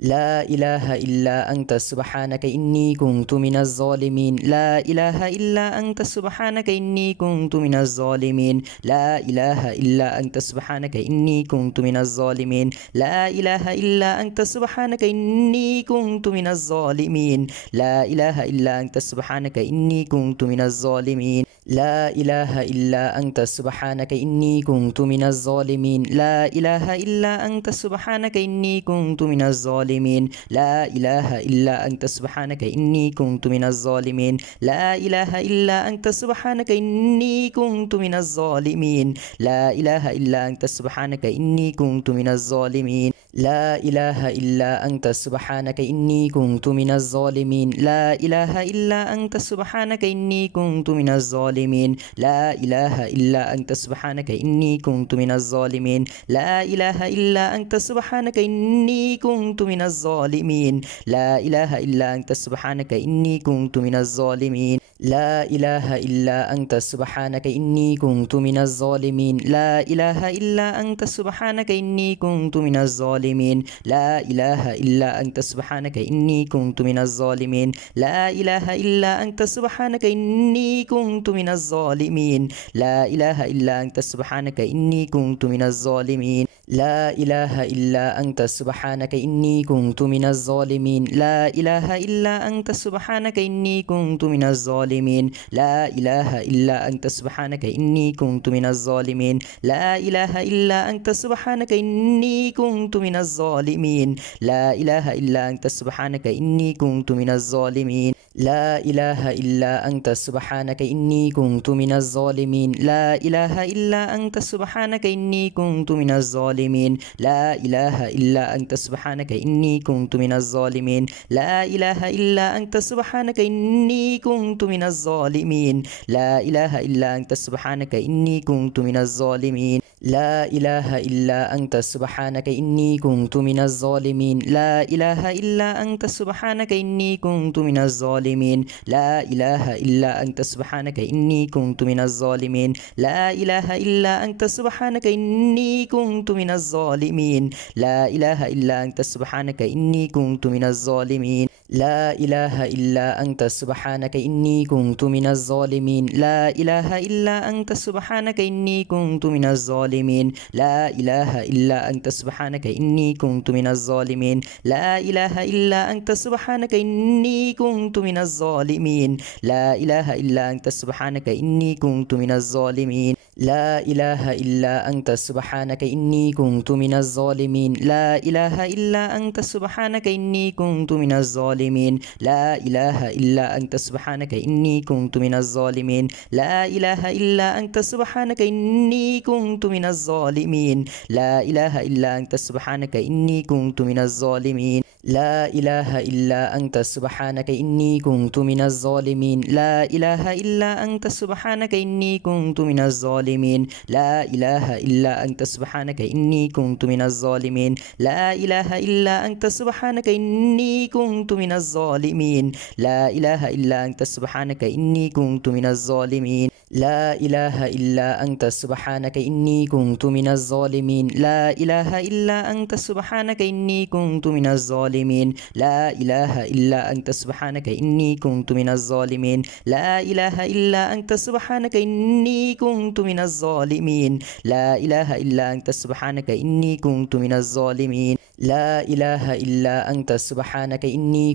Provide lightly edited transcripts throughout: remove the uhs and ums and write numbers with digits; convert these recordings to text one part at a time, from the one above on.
لا إله إلا أنت سبحانك إني كنت من الظالمين. لا إله إلا أنت سبحانك إني كنت من الظالمين. لا إله إلا أنت سبحانك إني كنت من الظالمين. لا إله إلا أنت سبحانك إني كنت من الظالمين. لا إله إلا أنت سبحانك إني كنت من الظالمين. لا إله إلا أنت سبحانك إني كنت من الظالمين. لا إله إلا أنت سبحانك إني كنت من الظالمين. لا إله إلا أنت سبحانك إني كنت من الظالمين. لا إله إلا أنت سبحانك إني كنت من الظالمين. لا إله إلا أنت سبحانك إني كنت من الظالمين. لا إله إلا أنت سبحانك إني كنت من الظالمين. لا إله إلا أنت سبحانك إني كنت من الظالمين. لا إله إلا أنت سبحانك إني كنت من الظالمين. لا إله إلا أنت سبحانك إني كنت من الظالمين. لا إله إلا أنت سبحانك إني كنت من الظالمين. لا إله إلا أنت سبحانك إني كنت من الظالمين. لا إله إلا أنت سبحانك إني كنت من الظالمين. لا إله إلا أنت سبحانك إني كنت من الظالمين. لا إله إلا أنت سبحانك إني كنت من الظالمين. لا إله إلا أنت سبحانك إني كنت من الظالمين. لا إله إلا أنت سبحانك إني كنت من الظالمين. لا إله إلا أنت سبحانك إني كنت من الظالمين. لا إله إلا أنت سبحانك إني كنت من الظالمين. لا إله إلا أنت سبحانك إني كنت من الظالمين. لا إله إلا أنت سبحانك إني كنت من الظالمين. لا إله إلا أنت سبحانك إني كنت من الظالمين. لا إله إلا أنت سبحانك إني كنت من الظالمين. لا إله إلا أنت سبحانك إني كنت من الظالمين. لا إله إلا أنت سبحانك إني كنت من الظالمين. لا إله إلا أنت سبحانك إني كنت من الظالمين. لا إله إلا أنت سبحانك إني كنت من الظالمين. لا إله إلا أنت سبحانك إني كنت من الظالمين. لا إله إلا أنت سبحانك إني كنت من الظالمين. لا إله إلا أنت سبحانك إني كنت من الظالمين. لا إله إلا أنت سبحانك إني كنت من الظالمين. لا إله إلا أنت سبحانك إني كنت من الظالمين. لا إله إلا أنت سبحانك إني كنت من الظالمين. لا إله إلا أنت سبحانك إني كنت من الظالمين. لا إله إلا أنت سبحانك إني كنت من الظالمين. لا إله إلا أنت سبحانك إني كنت من الظالمين. لا إله إلا أنت سبحانك إني كنت من الظالمين. لا إله إلا أنت سبحانك إني كنت من الظالمين. لا إله إلا أنت سبحانك إني كنت من الظالمين. لا إله إلا أنت سبحانك إني كنت من الظالمين. لا إله إلا أنت سبحانك إني كنت من الظالمين. لا إله إلا أنت سبحانك إني كنت من الظالمين. لا إله إلا أنت سبحانك إني كنت من الظالمين. لا إله إلا أنت سبحانك إني كنت من الظالمين. لا إله إلا أنت سبحانك إني كنت من الظالمين. لا إله إلا أنت سبحانك إني كنت من الظالمين. لا إله إلا أنت سبحانك إني كنت من الظالمين. لا إله إلا أنت سبحانك إني كنت من الظالمين. لا إله إلا أنت سبحانك إني كنت من الظالمين. لا إله إلا أنت سبحانك إني كنت من الظالمين. لا إله إلا أنت سبحانك إني كنت من الظالمين. لا إله إلا أنت سبحانك إني كنت من الظالمين. لا إله إلا أنت سبحانك إني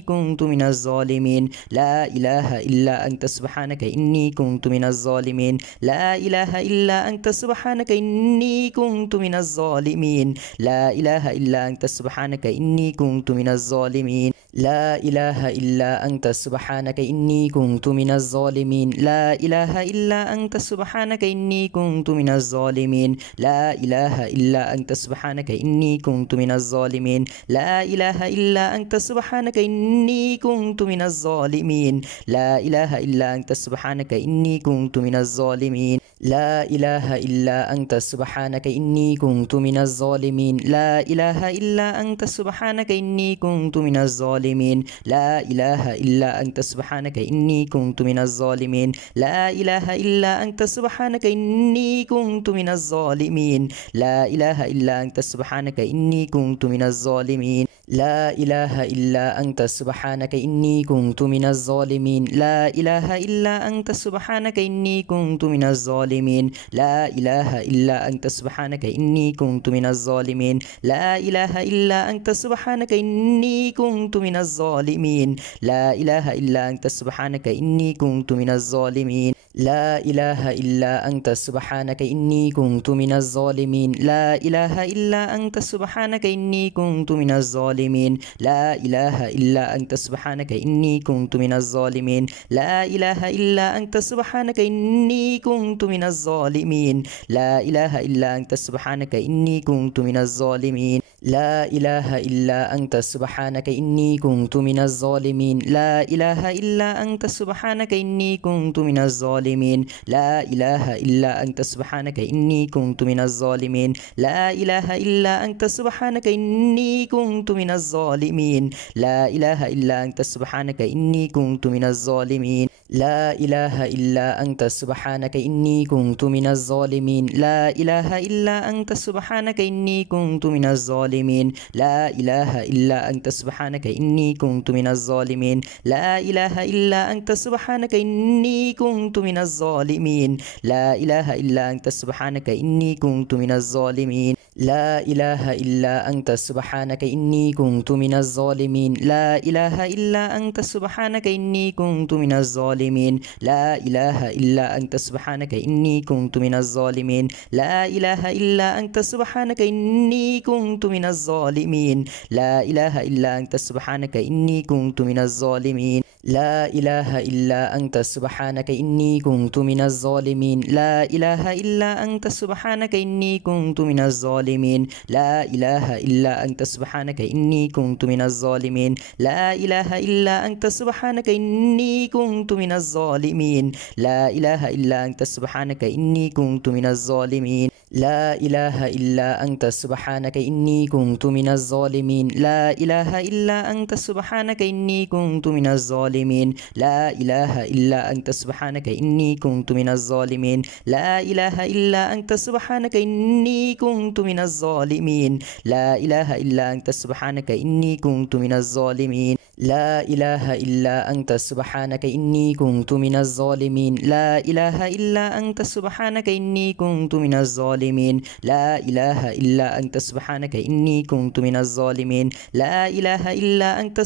كنت من الظالمين. لا إله إلا أنت سبحانك إني كنت من الظالمين. لا إله إلا أنت سبحانك إني كنت من الظالمين. لا إله إلا أنت سبحانك إني كنت من الظالمين. لا إله إلا أنت سبحانك إني كنت من الظالمين. لا إله إلا أنت سبحانك إني كنت من الظالمين. لا إله إلا أنت سبحانك إني كنت من الظالمين. لا إله إلا أنت سبحانك إني كنت من الظالمين. لا إله إلا أنت سبحانك إني كنت من الظالمين. لا إله إلا أنت سبحانك إني كنت من الظالمين لا إله إلا أنت سبحانك إني كنت من الظالمين لا إله إلا أنت سبحانك إني كنت من الظالمين لا إله إلا أنت سبحانك إني كنت من الظالمين لا إله إلا أنت سبحانك إني كنت من الظالمين لا إله إلا أنت سبحانك إني كنت من الظالمين لا إله إلا أنت سبحانك إني كنت من الظالمين لا إله إلا أنت سبحانك إني كنت من الظالمين لا إله إلا أنت سبحانك إني كنت من الظالمين لا إله إلا أنت سبحانك إني كنت من الظالمين لا إله إلا أنت سبحانك إني كنت من الظالمين لا إله إلا أنت سبحانك إني كنت من الظالمين لا إله إلا أنت سبحانك إني كنت من الظالمين لا إله إلا أنت سبحانك إني كنت من الظالمين لا إله إلا أنت سبحانك إني كنت من الظالمين لا إله إلا أنت سبحانك إني كنت من الظالمين لا إله إلا أنت سبحانك إني كنت من الظالمين لا إله إلا أنت سبحانك إني كنت من الظالمين لا إله إلا أنت سبحانك إني كنت من الظالمين لا إله إلا أنت سبحانك إني كنت من الظالمين لا إله إلا أنت سبحانك إني كنت من الظالمين لا إله إلا أنت سبحانك إني كنت من الظالمين لا إله إلا أنت سبحانك إني كنت من الظالمين لا إله إلا أنت سبحانك إني كنت من الظالمين لا إله إلا أنت سبحانك إني كنت من الظالمين لا إله إلا أنت سبحانك إني كنت من الظالمين لا إله إلا أنت سبحانك إني كنت من الظالمين لا إله إلا أنت سبحانك إني كنت من الظالمين لا إله إلا أنت سبحانك إني كنت من الظالمين لا إله إلا أنت سبحانك إني كنت من الظالمين لا إله إلا أنت سبحانك إني كنت من الظالمين لا إله إلا أنت سبحانك إني كنت من الظالمين لا إله إلا أنت سبحانك إني كنت من الظالمين لا إله إلا أنت سبحانك إني كنت من الظالمين لا إله إلا أنت سبحانك إني كنت من الظالمين لا إله إلا أنت سبحانك إني كنت من الظالمين لا إله إلا أنت سبحانك إني كنت من الظالمين لا إله إلا أنت سبحانك إني كنت من الظالمين لا إله إلا أنت سبحانك إني كنت من الظالمين لا إله إلا أنت سبحانك إني كنت من الظالمين لا إله إلا أنت سبحانك إني كنت من الظالمين لا إله إلا أنت سبحانك إني كنت من الظالمين لا إله إلا أنت سبحانك إني كنت من الظالمين لا إله إلا أنت سبحانك إني كنت من الظالمين لا إله إلا أنت سبحانك إني كنت من الظالمين لا إله إلا أنت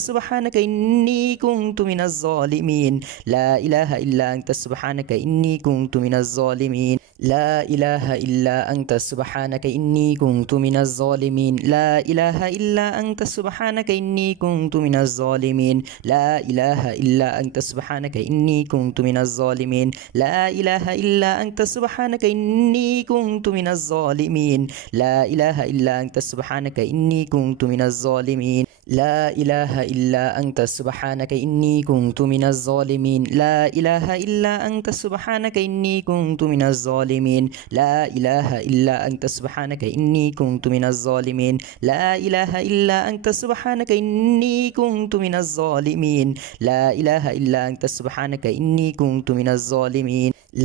سبحانك إني كنت من الظالمين لا إله إلا أنت سبحانك إني كنت من الظالمين لا إله إلا أنت سبحانك إني كنت من الظالمين لا إله إلا أنت سبحانك إني كنت من الظالمين لا إله إلا أنت سبحانك إني كنت من الظالمين لا إله إلا أنت سبحانك إني كنت من الظالمين لا إله إلا أنت سبحانك إني كنت من الظالمين لا إله إلا أنت سبحانك إني كنت من الظالمين لا إله إلا أنت سبحانك إني كنت من الظالمين لا إله إلا أنت سبحانك إني كنت من الظالمين لا إله إلا أنت سبحانك إني كنت من الظالمين لا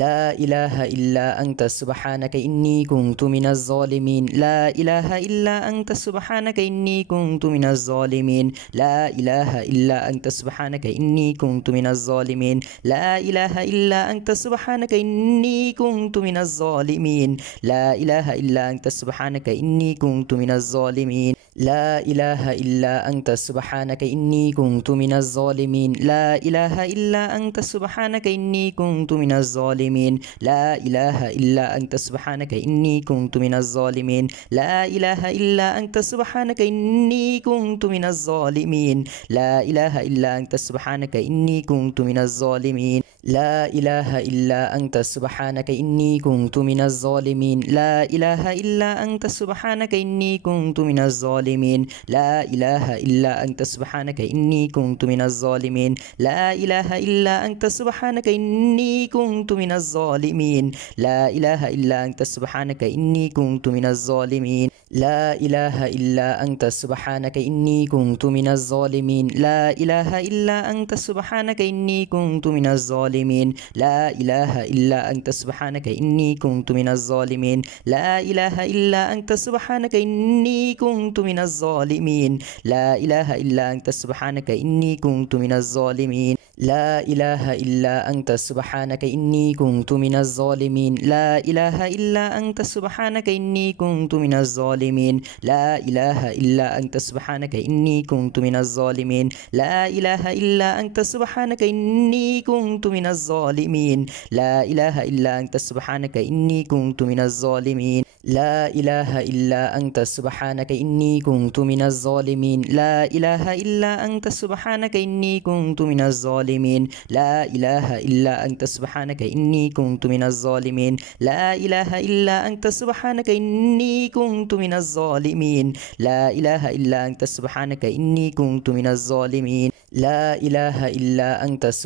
إله إلا أنت سبحانك إني كنت من الظالمين لا إله إلا أنت سبحانك إني كنت من الظالمين لا إله إلا أنت سبحانك إني كنت من الظالمين لا إله إلا أنت سبحانك إني كنت من الظالمين لا إله إلا أنت سبحانك إني كنت من الظالمين لا إله إلا أنت سبحانك إني كنت من الظالمين لا إله إلا أنت سبحانك إني كنت من الظالمين لا إله إلا أنت سبحانك إني كنت من الظالمين لا إله إلا أنت سبحانك إني كنت من الظالمين لا إله إلا أنت سبحانك إني كنت من الظالمين لا إله إلا أنت سبحانك إني كنت من الظالمين لا إله إلا أنت سبحانك إني كنت من الظالمين لا إله إلا أنت سبحانك إني كنت من الظالمين لا إله إلا أنت سبحانك إني كنت من الظالمين لا إله إلا أنت سبحانك إني كنت من الظالمين لا إله إلا أنت سبحانك إني كنت من الظالمين لا إله إلا أنت سبحانك إني كنت من الظالمين لا إله إلا أنت سبحانك إني كنت من الظالمين لا إله إلا أنت سبحانك إني كنت من الظالمين لا إله إلا أنت سبحانك إني كنت من الظالمين لا إله إلا أنت سبحانك إني كنت من الظالمين لا إله إلا أنت سبحانك إني كنت من الظالمين لا إله إلا أنت سبحانك إني كنت من الظالمين لا إله إلا أنت سبحانك إني كنت من الظالمين لا إله إلا أنت سبحانك إني كنت من الظالمين لا إله إلا أنت سبحانك إني كنت من الظالمين لا إله إلا أنت سبحانك إني كنت من الظالمين لا إله إلا أنت سبحانك إني كنت من الظالمين لا إله إلا أنت سبحانك إني كنت من الظالمين لا إله إلا أنت سبحانك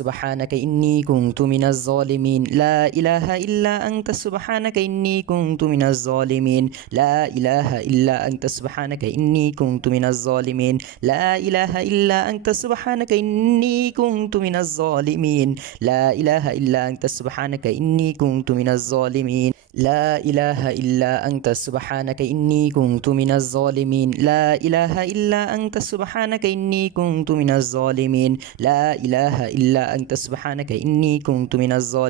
إني كنت من الظالمين لا إله إلا أنت سبحانك إني كنت من الظالمين لا إله إلا أنت سبحانك إني كنت من الظالمين لا إله إلا أنت سبحانك إني كنت من الظالمين لا إله إلا أنت سبحانك إني كنت من الظالمين لا إله إلا أنت سبحانك إني كنت من الظالمين لا إله إلا أنت سبحانك إني كنت من الظالمين لا إله إلا أنت سبحانك إني كنت من الظالمين لا إله إلا أنت سبحانك إني كنت من الظالمين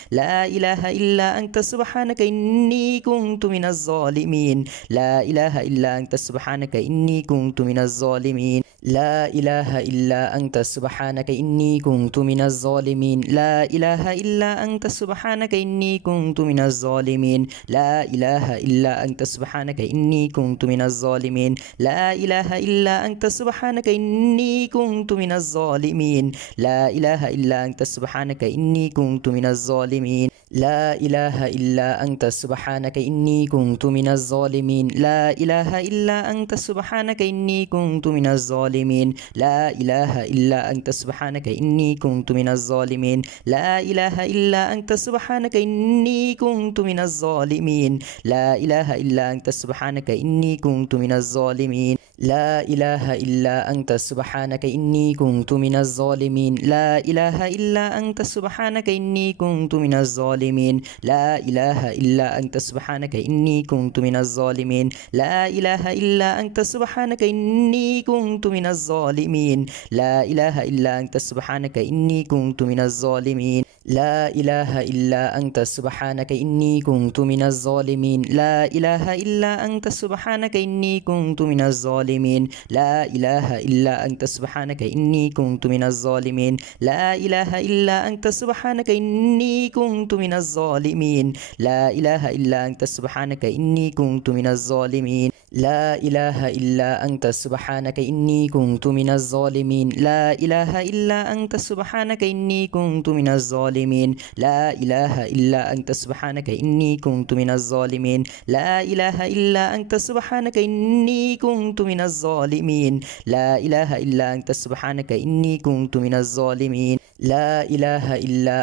لا إله إلا أنت سبحانك إني كنت من الظالمين لا إله إلا أنت سبحانك إني كنت من الظالمين لا إله إلا أنت سبحانك إني كنت من الظالمين لا إله إلا أنت سبحانك إني كنت من الظالمين لا إله إلا أنت سبحانك إني كنت من الظالمين لا إله إلا أنت سبحانك إني كنت من الظالمين لا إله إلا أنت سبحانك إني كنت من الظالمين لا إله إلا أنت سبحانك إني كنت من الظالمين لا إله إلا أنت سبحانك إني كنت من الظالمين لا إله إلا أنت سبحانك إني كنت من الظالمين لا إله إلا أنت سبحانك إني كنت من الظالمين لا إله إلا أنت سبحانك إني كنت من الظالمين لا إله إلا أنت سبحانك إني كنت من الظالمين لا إله إلا أنت سبحانك إني كنت من الظالمين لا إله إلا أنت سبحانك إني كنت من الظالمين لا إله إلا أنت سبحانك إني كنت من الظالمين لا إله إلا أنت سبحانك إني كنت من الظالمين لا إله إلا أنت سبحانك إني كنت من الظالمين لا إله إلا أنت سبحانك إني كنت من الظالمين لا إله إلا أنت سبحانك إني كنت من الظالمين لا إله إلا أنت سبحانك إني كنت من الظالمين لا إله إلا أنت سبحانك إني كنت من الظالمين لا إله إلا أنت سبحانك إني كنت من الظالمين لا إله إلا أنت سبحانك إني كنت من الظالمين لا إله إلا أنت سبحانك إني كنت من الظالمين لا إله إلا أنت سبحانك إني كنت من الظالمين لا إله إلا أنت سبحانك إني كنت من الظالمين لا إله إلا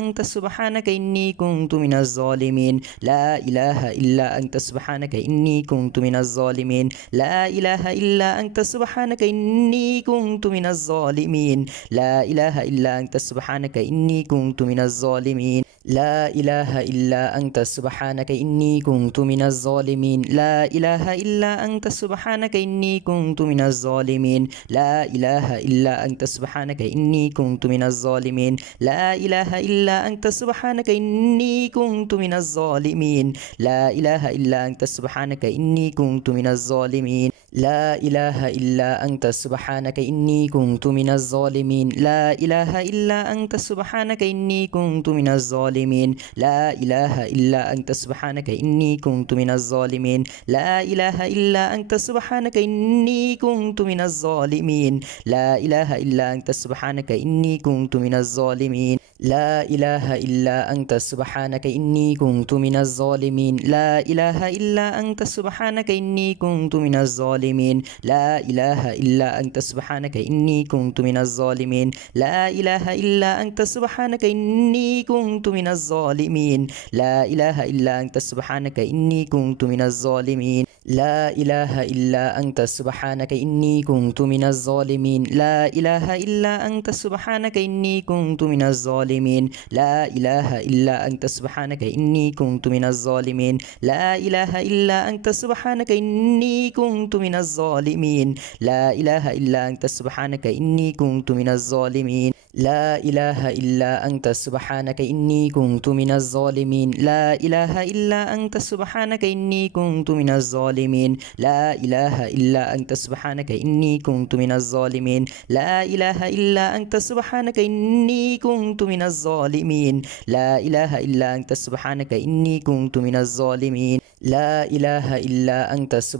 أنت سبحانك إني كنت من الظالمين لا إله إلا أنت سبحانك إني كنت من الظالمين لا إله إلا أنت سبحانك إني كنت من الظالمين لا إله إلا أنت سبحانك إني كنت من الظالمين لا إله إلا أنت سبحانك إني كنت من الظالمين لا إله إلا أنت سبحانك إني كنت من الظالمين لا إله إلا أنت سبحانك إني كنت من الظالمين لا إله إلا أنت سبحانك إني كنت من الظالمين لا إله إلا أنت سبحانك إني كنت من الظالمين لا إله إلا أنت سبحانك إني كنت من الظالمين لا إله إلا أنت سبحانك إني كنت من الظالمين لا إله إلا أنت سبحانك إني كنت من الظالمين لا إله إلا أنت سبحانك إني كنت من الظالمين لا إله إلا أنت سبحانك إني كنت من الظالمين لا إله إلا أنت سبحانك إني كنت من الظالمين لا إله إلا أنت سبحانك إني كنت من الظالمين لا إله إلا أنت سبحانك إني كنت من الظالمين لا إله إلا أنت سبحانك إني كنت من الظالمين لا إله إلا أنت سبحانك إني كنت من الظالمين لا إله إلا أنت سبحانك إني كنت من الظالمين لا إله إلا أنت سبحانك إني كنت من الظالمين لا إله إلا أنت سبحانك إني كنت من الظالمين لا إله إلا أنت سبحانك إني كنت من الظالمين لا إله إلا أنت سبحانك إني كنت من الظالمين لا إله إلا أنت سبحانك إني كنت من الظالمين لا إله إلا أنت سبحانك إني كنت من الظالمين لا إله إلا أنت سبحانك إني كنت من الظالمين لا إله إلا أنت سبحانك إني كنت من الظالمين لا إله إلا أنت سبحانك إني كنت من الظالمين لا إله إلا أنت سبحانك إني كنت من الظالمين لا إله إلا أنت سبحانك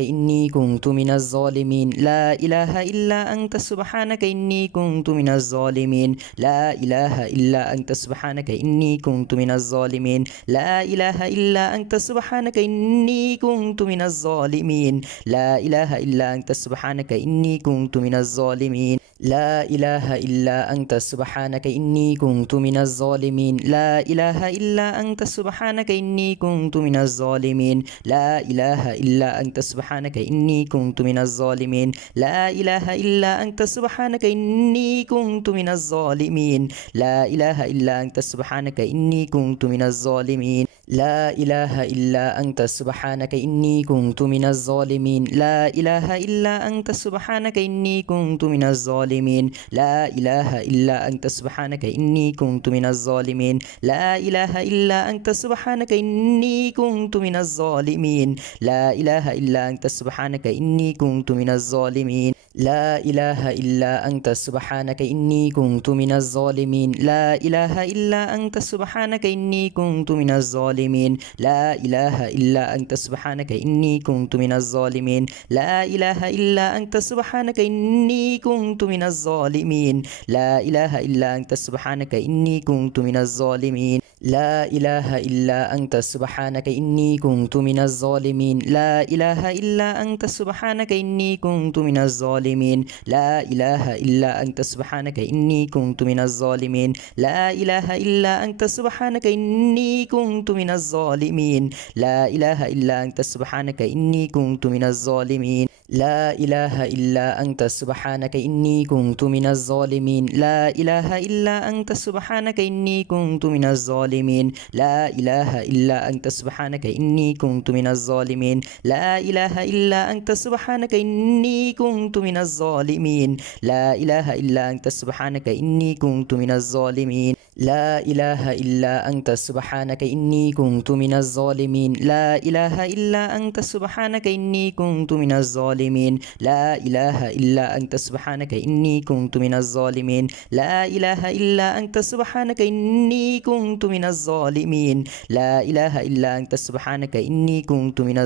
إني كنت من الظالمين لا إله إلا أنت سبحانك إني كنت من الظالمين لا إله إلا أنت سبحانك إني كنت من الظالمين لا إله إلا أنت سبحانك إني كنت من الظالمين لا إله إلا أنت سبحانك إني كنت من الظالمين لا إله إلا أنت سبحانك إني كنت من الظالمين لا إله إلا أنت سبحانك إني كنت من الظالمين لا إله إلا أنت سبحانك إني كنت من الظالمين لا إله إلا أنت سبحانك إني كنت من الظالمين لا إله إلا أنت سبحانك إني كنت من الظالمين لا إله إلا أنت سبحانك إني كنت من الظالمين لا إله إلا أنت سبحانك إني كنت من الظالمين لا إله إلا أنت سبحانك إني كنت من الظالمين لا إله إلا أنت سبحانك إني كنت من الظالمين لا إله إلا أنت سبحانك إني كنت من الظالمين لا إله إلا أنت سبحانك إني كنت من الظالمين لا إله إلا أنت سبحانك إني كنت من الظالمين لا إله إلا أنت سبحانك إني كنت من الظالمين لا إله إلا أنت سبحانك إني كنت من الظالمين لا إله إلا أنت سبحانك إني كنت من الظالمين لا إله إلا أنت سبحانك إني كنت من الظالمين لا إله إلا أنت سبحانك إني كنت من الظالمين لا إله إلا أنت سبحانك إني كنت من الظالمين لا إله إلا أنت سبحانك إني كنت من الظالمين لا إله إلا أنت سبحانك إني كنت من الظالمين لا إله إلا أنت سبحانك إني كنت من الظالمين لا إله إلا أنت سبحانك إني كنت من الظالمين لا إله إلا أنت سبحانك إني كنت من الظالمين لا إله إلا أنت سبحانك إني كنت من الظالمين لا إله إلا أنت سبحانك إني كنت من الظالمين لا إله إلا أنت سبحانك إني كنت من الظالمين لا إله إلا أنت سبحانك إني كنت من الظالمين لا إله إلا أنت سبحانك إني كنت من الظالمين لا إله إلا أنت سبحانك إني كنت من الظالمين لا إله إلا أنت سبحانك إني كنت من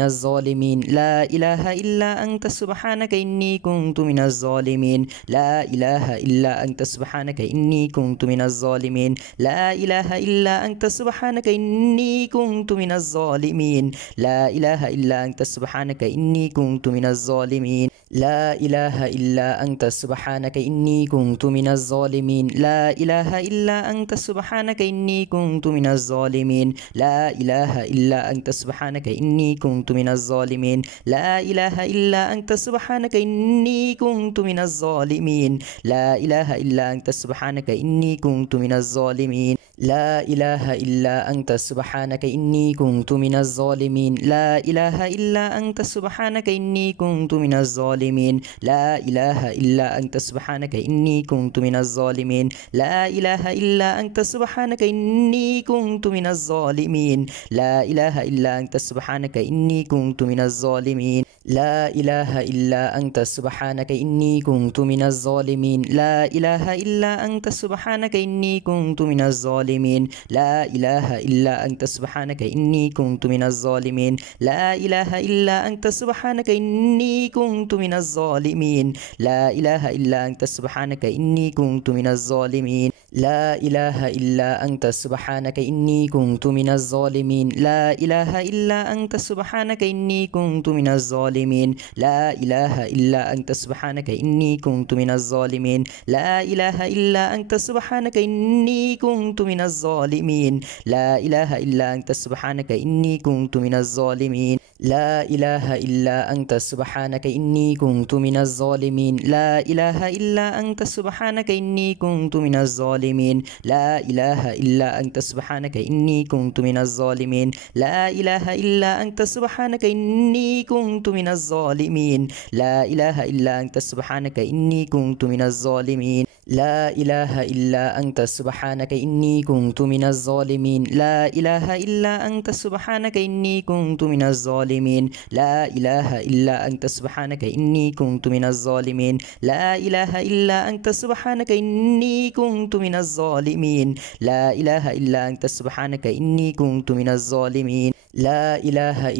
الظالمين لا إله إلا أنت سبحانك إني كنت من الظالمين لا إله إلا أنت سبحانك إني كنت من الظالمين لا إله إلا أنت سبحانك إني كنت من الظالمين لا إله إلا أنت سبحانك إني كنت من الظالمين لا إله إلا أنت سبحانك إني كنت من الظالمين لا إله إلا أنت سبحانك إني كنت من الظالمين لا إله إلا أنت سبحانك إني كنت من الظالمين لا إله إلا أنت سبحانك إني كنت من الظالمين لا إله إلا أنت سبحانك إني كنت من الظالمين لا إله إلا أنت سبحانك إني كنت من الظالمين لا إله إلا أنت سبحانك إني كنت من الظالمين لا إله إلا أنت سبحانك إني كنت من الظالمين لا إله إلا أنت سبحانك إني كنت من الظالمين لا إله إلا أنت سبحانك إني كنت من الظالمين لا إله إلا أنت سبحانك إني كنت من الظالمين لا إله إلا أنت سبحانك إني كنت من الظالمين لا إله إلا أنت سبحانك إني كنت من الظالمين لا إله إلا أنت سبحانك إني كنت من الظالمين لا إله إلا أنت سبحانك إني كنت من الظالمين لا إله إلا أنت سبحانك إني كنت من الظالمين لا إله إلا أنت سبحانك إني كنت من الظالمين لا إله إلا أنت سبحانك إني كنت من الظالمين لا إله إلا أنت سبحانك إني كنت من الظالمين لا إله إلا أنت سبحانك إني كنت من الظالمين لا إله إلا أنت سبحانك إني كنت من الظالمين لا إله إلا أنت سبحانك إني كنت من الظالمين لا إله إلا أنت سبحانك إني كنت من الظالمين لا إله إلا أنت سبحانك إني كنت من الظالمين لا إله إلا أنت سبحانك إني كنت من الظالمين لا إله إلا أنت سبحانك إني كنت من الظالمين لا إله إلا أنت سبحانك إني كنت من الظالمين لا إله إلا أنت سبحانك إني كنت من الظالمين لا إله إلا أنت سبحانك إني كنت من الظالمين لا إله إلا أنت سبحانك إني كنت من الظالمين لا إله إلا أنت سبحانك إني كنت من الظالمين لا إله إلا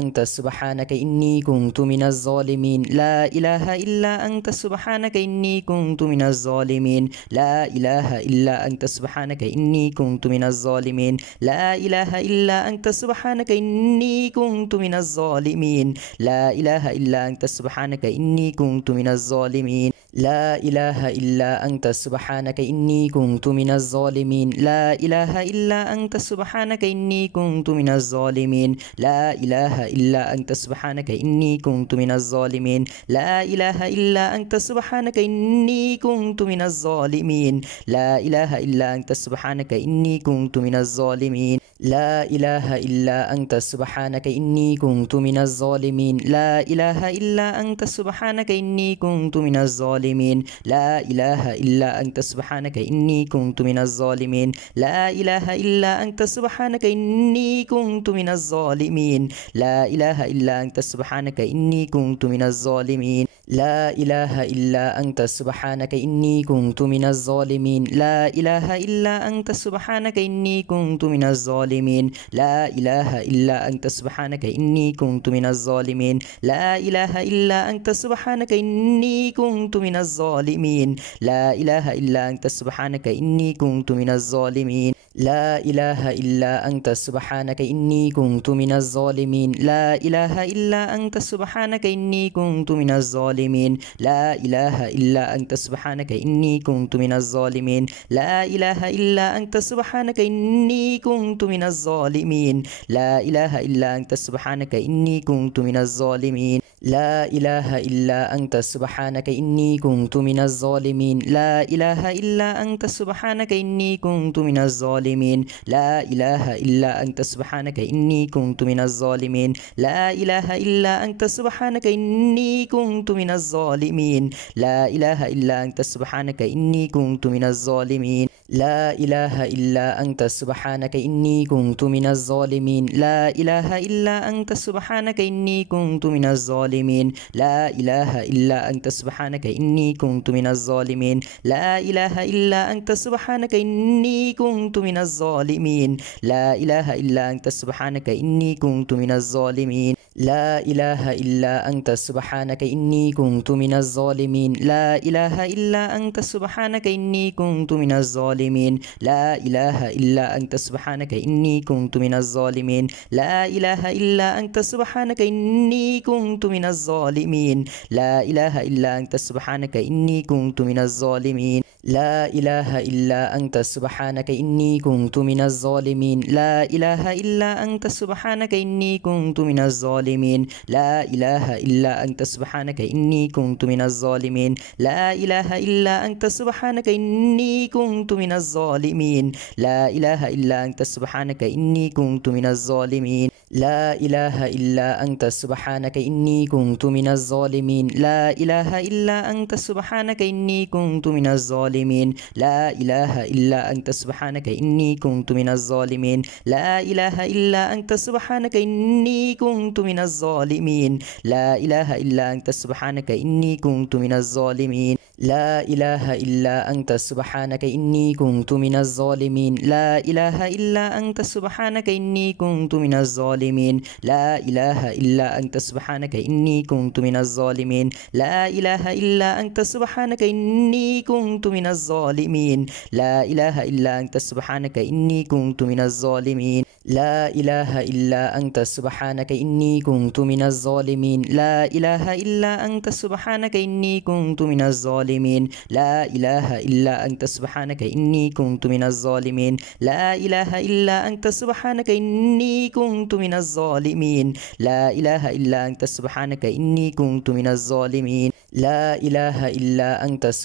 أنت سبحانك إني كنت من الظالمين لا إله إلا أنت سبحانك إني كنت من الظالمين لا إله إلا أنت سبحانك إني كنت من الظالمين لا إله إلا أنت سبحانك إني كنت من الظالمين لا إله إلا أنت سبحانك إني كنت من الظالمين لا إله إلا أنت سبحانك إني كنت من الظالمين لا إله إلا أنت سبحانك إني كنت من الظالمين لا إله إلا أنت سبحانك إني كنت من الظالمين لا إله إلا أنت سبحانك إني كنت من الظالمين لا إله إلا أنت سبحانك إني كنت من الظالمين لا إله إلا أنت سبحانك إني كنت من الظالمين لا إله إلا أنت سبحانك إني كنت من الظالمين لا إله إلا أنت سبحانك إني كنت من الظالمين لا إله إلا أنت سبحانك إني كنت من الظالمين لا إله إلا أنت سبحانك إني كنت من الظالمين لا إله إلا أنت سبحانك إني كنت من الظالمين لا إله إلا أنت سبحانك إني كنت من الظالمين لا إله إلا أنت سبحانك إني كنت من الظالمين لا إله إلا أنت سبحانك إني كنت من الظالمين لا إله إلا أنت سبحانك إني كنت من الظالمين لا إله إلا أنت سبحانك إني كنت من الظالمين لا إله إلا أنت سبحانك إني كنت من الظالمين لا إله إلا أنت سبحانك إني كنت من الظالمين لا إله إلا أنت سبحانك إني كنت من الظالمين لا إله إلا أنت سبحانك إني كنت من الظالمين لا إله إلا أنت سبحانك إني كنت من الظالمين لا إله إلا أنت سبحانك إني كنت من الظالمين لا إله إلا أنت سبحانك إني كنت من الظالمين لا إله إلا أنت سبحانك إني كنت من الظالمين لا إله إلا أنت سبحانك إني كنت من الظالمين لا إله إلا أنت سبحانك إني كنت من الظالمين لا إله إلا أنت سبحانك إني كنت من الظالمين لا إله إلا أنت سبحانك إني كنت من الظالمين لا إله إلا أنت سبحانك إني كنت من الظالمين لا إله إلا أنت سبحانك إني كنت من الظالمين لا إله إلا أنت سبحانك إني كنت من الظالمين لا إله إلا أنت سبحانك إني كنت من الظالمين لا إله إلا أنت سبحانك إني كنت من الظالمين لا إله إلا أنت سبحانك إني كنت من الظالمين لا إله إلا أنت سبحانك إني كنت من الظالمين لا إله إلا أنت سبحانك إني كنت من الظالمين لا إله إلا أنت سبحانك إني كنت من الظالمين لا إله إلا أنت سبحانك إني كنت من الظالمين لا إله إلا أنت سبحانك إني كنت من الظالمين لا إله إلا أنت سبحانك إني كنت من الظالمين لا إله إلا أنت سبحانك إني كنت من الظالمين لا إله إلا أنت سبحانك إني كنت من الظالمين لا إله إلا أنت سبحانك إني كنت من الظالمين لا إله إلا أنت سبحانك إني كنت من الظالمين لا إله إلا أنت سبحانك إني كنت من الظالمين لا إله إلا أنت سبحانك إني كنت من الظالمين لا إله إلا أنت سبحانك إني كنت من الظالمين لا إله إلا أنت سبحانك إني كنت من الظالمين لا إله إلا أنت سبحانك إني كنت من الظالمين لا إله إلا أنت سبحانك إني كنت من الظالمين لا إله إلا أنت سبحانك إني كنت من الظالمين لا إله إلا أنت سبحانك إني كنت من الظالمين لا إله إلا أنت سبحانك إني كنت من الظالمين لا إله إلا أنت سبحانك إني كنت من الظالمين لا إله إلا أنت سبحانك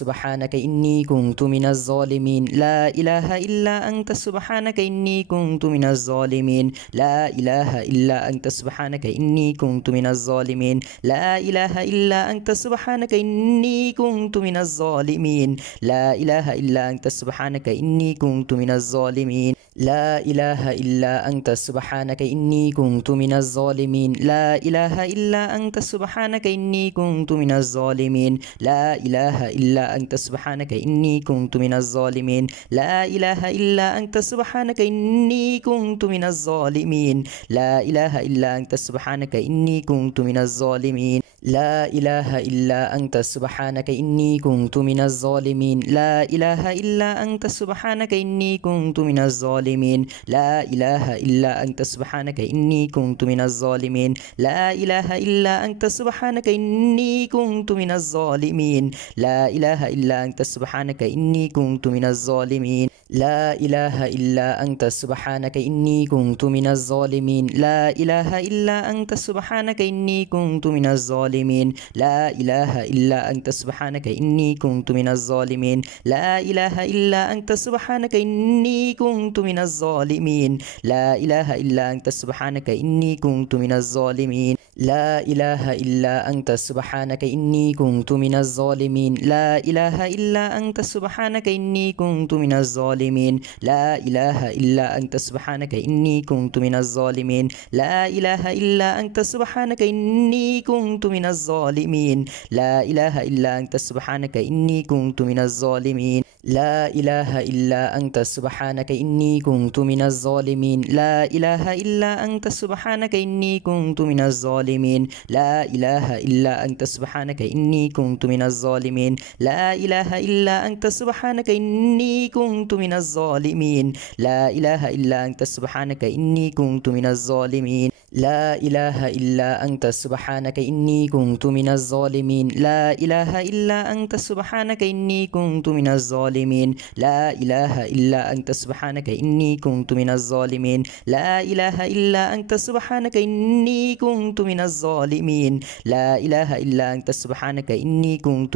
إني كنت من الظالمين لا إله إلا أنت سبحانك إني كنت من الظالمين لا إله إلا أنت سبحانك إني كنت من الظالمين لا إله إلا أنت سبحانك إني كنت من الظالمين لا إله إلا أنت سبحانك إني كنت من الظالمين لا إله إلا أنت سبحانك إني كنت من الظالمين لا إله إلا أنت سبحانك إني كنت من الظالمين لا إله إلا أنت سبحانك إني كنت من الظالمين لا إله إلا أنت سبحانك إني كنت من الظالمين لا إله إلا أنت سبحانك إني كنت من الظالمين لا إله إلا أنت سبحانك إني كنت من الظالمين لا إله إلا أنت سبحانك إني كنت من الظالمين لا إله إلا أنت سبحانك إني كنت من الظالمين لا إله إلا أنت سبحانك إني كنت من الظالمين لا إله إلا أنت سبحانك إني كنت من الظالمين لا إله إلا أنت سبحانك إني كنت من الظالمين لا إله إلا أنت سبحانك إني كنت من الظالمين لا إله إلا أنت سبحانك إني كنت من الظالمين لا إله إلا أنت سبحانك إني كنت من الظالمين لا إله إلا أنت سبحانك إني كنت من الظالمين لا إله إلا أنت سبحانك إني كنت من الظالمين لا إله إلا أنت سبحانك إني كنت من الظالمين لا إله إلا أنت سبحانك إني كنت من الظالمين لا إله إلا أنت سبحانك إني كنت من الظالمين لا إله إلا أنت سبحانك إني كنت من الظالمين لا إله إلا أنت سبحانك إني كنت من الظالمين لا إله إلا أنت سبحانك إني كنت من الظالمين لا إله إلا أنت سبحانك إني كنت من الظالمين لا إله إلا أنت سبحانك إني كنت من الظالمين لا إله إلا أنت سبحانك إني كنت من الظالمين لا إله إلا أنت سبحانك إني كنت من الظالمين لا إله إلا أنت سبحانك إني كنت من الظالمين لا إله إلا أنت سبحانك إني كنت من الظالمين لا إله إلا أنت سبحانك إني كنت من الظالمين لا إله إلا أنت سبحانك إني كنت من الظالمين لا إله إلا أنت سبحانك إني كنت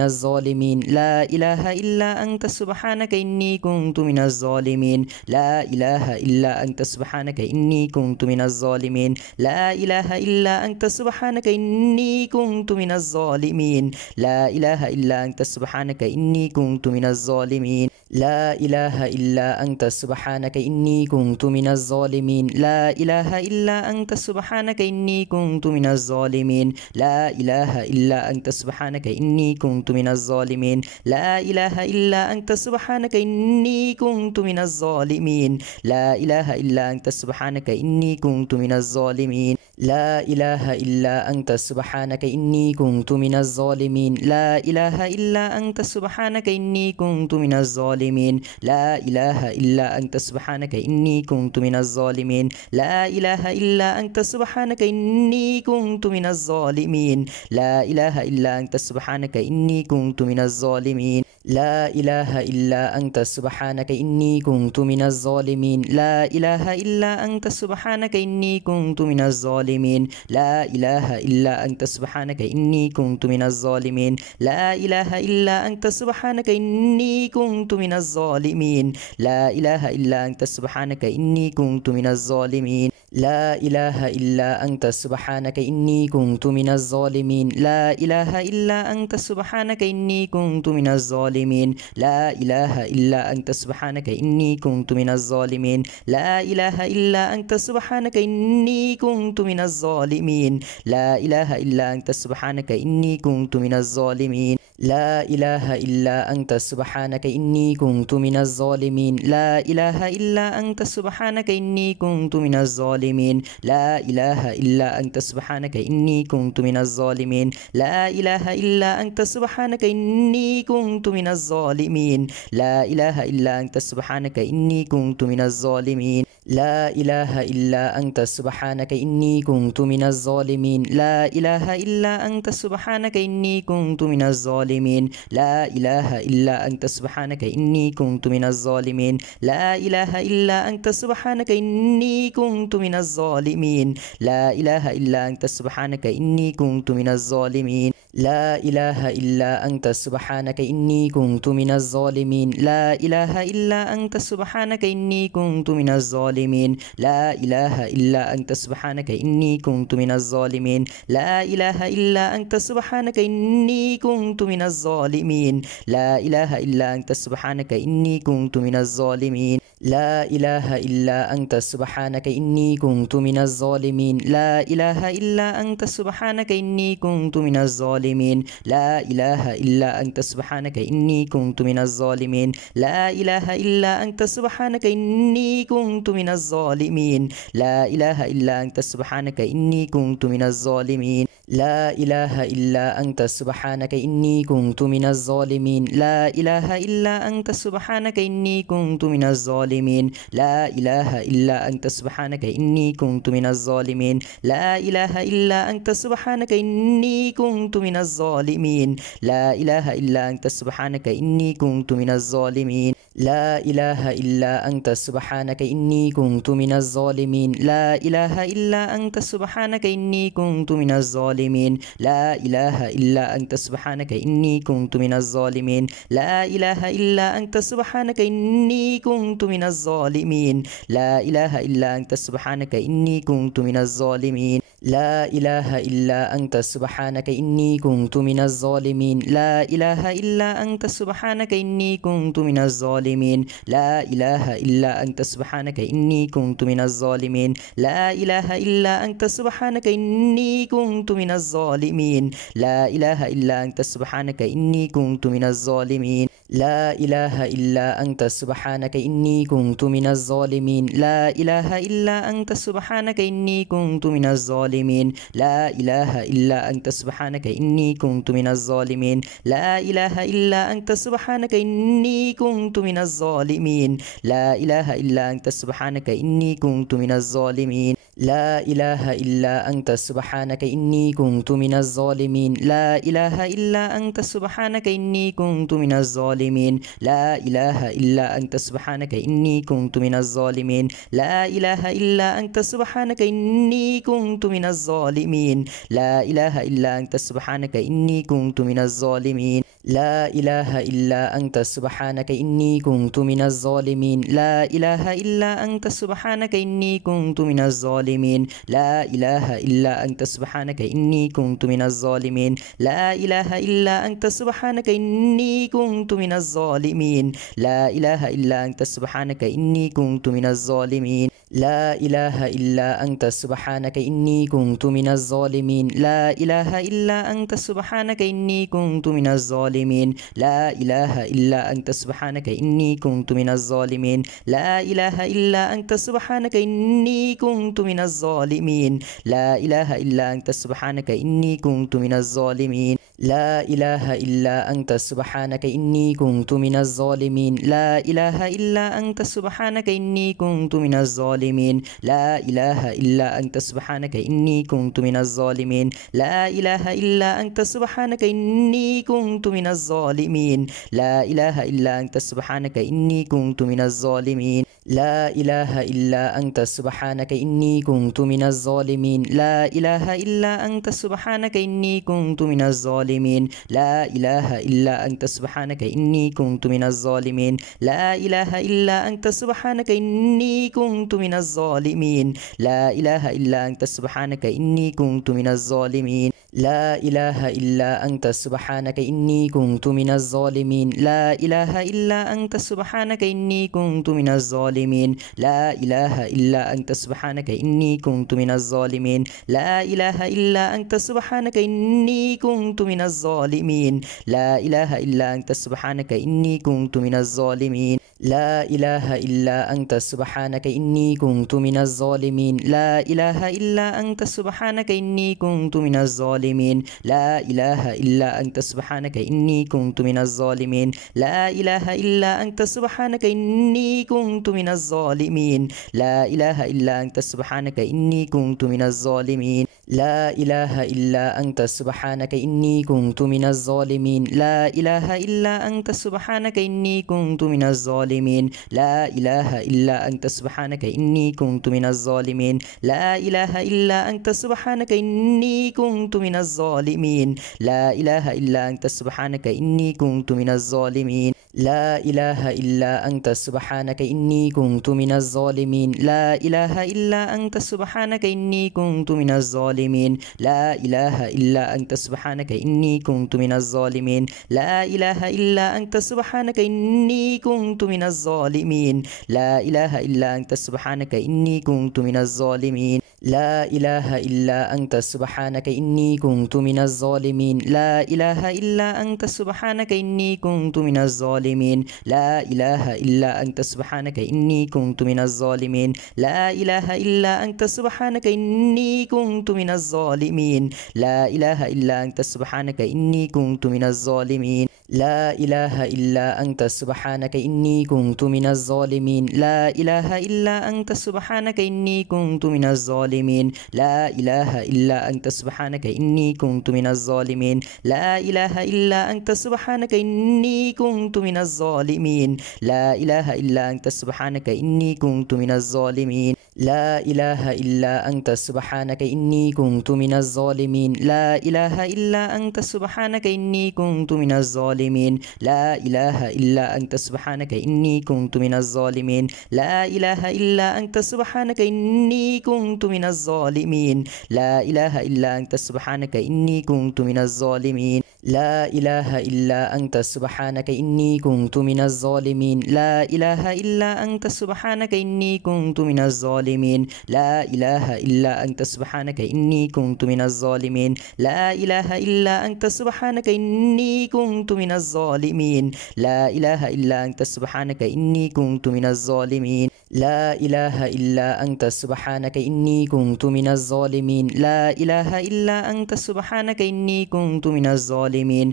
من الظالمين لا إله إلا أنت سبحانك إني كنت من الظالمين لا إله إلا أنت سبحانك إني كنت من الظالمين لا إله إلا أنت سبحانك إني كنت من الظالمين لا إله إلا أنت سبحانك إني كنت من الظالمين لا إله إلا أنت سبحانك إني كنت من الظالمين لا إله إلا أنت سبحانك إني كنت من الظالمين لا إله إلا أنت سبحانك إني كنت من الظالمين لا إله إلا أنت سبحانك إني كنت من الظالمين لا إله إلا أنت سبحانك إني كنت من الظالمين لا إله إلا أنت سبحانك إني كنت من الظالمين لا إله إلا أنت سبحانك إني كنت من الظالمين لا إله إلا أنت سبحانك إني كنت من الظالمين لا إله إلا أنت سبحانك إني كنت من الظالمين لا إله إلا أنت سبحانك إني كنت من الظالمين لا إله إلا أنت سبحانك إني كنت من الظالمين لا إله إلا أنت سبحانك إني كنت من الظالمين لا إله إلا أنت سبحانك إني كنت من الظالمين لا إله إلا أنت سبحانك إني كنت من الظالمين لا إله إلا أنت سبحانك إني كنت من الظالمين لا إله إلا أنت سبحانك إني كنت من الظالمين لا إله إلا أنت سبحانك إني كنت من الظالمين لا إله إلا أنت سبحانك إني كنت من الظالمين لا إله إلا أنت سبحانك إني كنت من الظالمين لا إله إلا أنت سبحانك إني كنت من الظالمين لا إله إلا أنت سبحانك إني كنت من الظالمين لا إله إلا أنت سبحانك إني كنت من الظالمين لا إله إلا أنت سبحانك إني كنت من الظالمين لا إله إلا أنت سبحانك إني كنت من الظالمين لا إله إلا أنت سبحانك إني كنت من الظالمين لا إله إلا أنت سبحانك إني كنت من الظالمين لا إله إلا أنت سبحانك إني كنت من الظالمين لا إله إلا أنت سبحانك إني كنت من الظالمين لا إله إلا أنت سبحانك إني كنت من الظالمين لا إله إلا أنت سبحانك إني كنت من الظالمين لا إله إلا أنت سبحانك إني كنت من الظالمين لا إله إلا أنت سبحانك إني كنت من الظالمين لا إله إلا أنت سبحانك إني كنت من الظالمين لا إله إلا أنت سبحانك إني كنت من الظالمين لا إله إلا أنت سبحانك إني كنت من الظالمين لا إله إلا أنت سبحانك إني كنت من الظالمين لا إله إلا أنت سبحانك إني كنت من الظالمين لا إله إلا أنت سبحانك إني كنت من الظالمين لا إله إلا أنت سبحانك إني كنت من الظالمين لا إله إلا أنت سبحانك إني كنت من الظالمين لا إله إلا أنت سبحانك إني كنت من الظالمين لا إله إلا أنت سبحانك إني كنت من الظالمين لا إله إلا أنت سبحانك إني كنت من الظالمين لا إله إلا أنت سبحانك إني كنت من الظالمين لا إله إلا أنت سبحانك إني كنت من الظالمين لا إله إلا أنت سبحانك إني كنت من الظالمين لا إله إلا أنت سبحانك إني كنت من الظالمين لا إله إلا أنت سبحانك إني كنت من الظالمين لا إله إلا أنت سبحانك إني كنت من الظالمين لا إله إلا أنت سبحانك إني كنت من الظالمين لا إله إلا أنت سبحانك إني كنت من الظالمين لا إله إلا أنت سبحانك إني كنت من الظالمين لا إله إلا أنت سبحانك إني كنت من الظالمين لا إله إلا أنت سبحانك إني كنت من الظالمين لا إله إلا أنت سبحانك إني كنت من الظالمين لا إله إلا أنت سبحانك إني كنت من الظالمين لا إله إلا أنت سبحانك إني كنت من الظالمين لا إله إلا أنت سبحانك إني كنت من الظالمين لا إله إلا أنت سبحانك إني كنت من الظالمين لا إله إلا أنت سبحانك إني كنت من الظالمين لا إله إلا أنت سبحانك إني كنت من الظالمين لا إله إلا أنت سبحانك إني كنت من الظالمين لا إله إلا أنت سبحانك إني كنت من الظالمين لا إله إلا أنت سبحانك إني كنت من الظالمين لا إله إلا أنت سبحانك إني كنت من الظالمين لا إله إلا أنت سبحانك إني كنت من الظالمين لا إله إلا أنت سبحانك إني كنت من الظالمين لا إله إلا أنت سبحانك إني كنت من الظالمين لا إله إلا أنت سبحانك إني كنت من الظالمين لا إله إلا أنت سبحانك إني كنت من الظالمين لا إله إلا أنت سبحانك إني كنت من الظالمين لا إله إلا أنت سبحانك إني كنت من الظالمين لا إله إلا أنت سبحانك إني كنت من الظالمين لا إله إلا أنت سبحانك إني كنت من الظالمين لا إله إلا أنت سبحانك إني كنت من الظالمين لا إله إلا أنت سبحانك إني كنت من الظالمين لا إله إلا أنت سبحانك إني كنت من الظالمين لا إله إلا أنت سبحانك إني كنت من الظالمين لا إله إلا أنت سبحانك إني كنت من الظالمين لا إله إلا أنت سبحانك إني كنت من الظالمين لا إله إلا أنت سبحانك إني كنت من الظالمين لا إله إلا أنت سبحانك إني كنت من الظالمين لا إله إلا أنت سبحانك إني كنت من الظالمين لا إله إلا أنت سبحانك إني كنت من الظالمين لا إله إلا أنت سبحانك إني كنت من الظالمين لا إله إلا أنت سبحانك إني كنت من الظالمين لا إله إلا أنت سبحانك إني كنت من الظالمين لا إله إلا أنت سبحانك إني كنت من الظالمين لا إله إلا أنت سبحانك إني كنت من الظالمين لا إله إلا أنت سبحانك إني كنت من الظالمين لا إله إلا أنت سبحانك إني كنت من الظالمين لا إله إلا أنت سبحانك إني كنت من الظالمين لا إله إلا أنت سبحانك إني كنت من الظالمين لا إله إلا أنت سبحانك إني كنت من الظالمين لا إله إلا أنت سبحانك إني كنت من الظالمين لا إله إلا أنت سبحانك إني كنت من الظالمين لا إله إلا أنت سبحانك إني كنت من الظالمين لا إله إلا أنت سبحانك إني كنت من الظالمين لا إله إلا أنت سبحانك إني كنت من الظالمين لا إله إلا أنت سبحانك إني كنت من الظالمين لا إله إلا أنت سبحانك إني كنت من الظالمين لا إله إلا أنت سبحانك إني كنت من الظالمين لا إله إلا أنت سبحانك إني كنت من الظالمين لا إله إلا أنت سبحانك إني كنت من الظالمين لا إله إلا أنت سبحانك إني كنت من الظالمين لا إله إلا أنت سبحانك إني كنت من الظالمين لا إله إلا أنت سبحانك إني كنت من الظالمين لا إله إلا أنت سبحانك إني كنت من الظالمين لا إله إلا أنت سبحانك إني كنت من الظالمين لا إله إلا أنت سبحانك إني كنت من الظالمين لا إله إلا أنت سبحانك إني كنت من الظالمين لا إله إلا أنت سبحانك إني كنت من الظالمين لا إله إلا أنت سبحانك إني كنت من الظالمين لا إله إلا أنت سبحانك إني كنت من الظالمين لا إله إلا أنت سبحانك إني كنت من الظالمين لا إله إلا أنت سبحانك إني كنت من الظالمين لا إله إلا أنت سبحانك إني كنت من الظالمين لا إله إلا أنت سبحانك إني كنت من الظالمين لا إله إلا أنت سبحانك إني كنت من الظالمين لا إله إلا أنت سبحانك إني كنت من الظالمين لا إله إلا أنت سبحانك إني كنت من الظالمين لا إله إلا أنت سبحانك إني كنت من الظالمين لا إله إلا أنت سبحانك إني كنت من الظالمين لا إله إلا أنت سبحانك إني كنت من الظالمين لا إله إلا أنت سبحانك إني كنت من الظالمين لا إله إلا أنت سبحانك إني كنت من الظالمين لا إله إلا أنت سبحانك إني كنت من الظالمين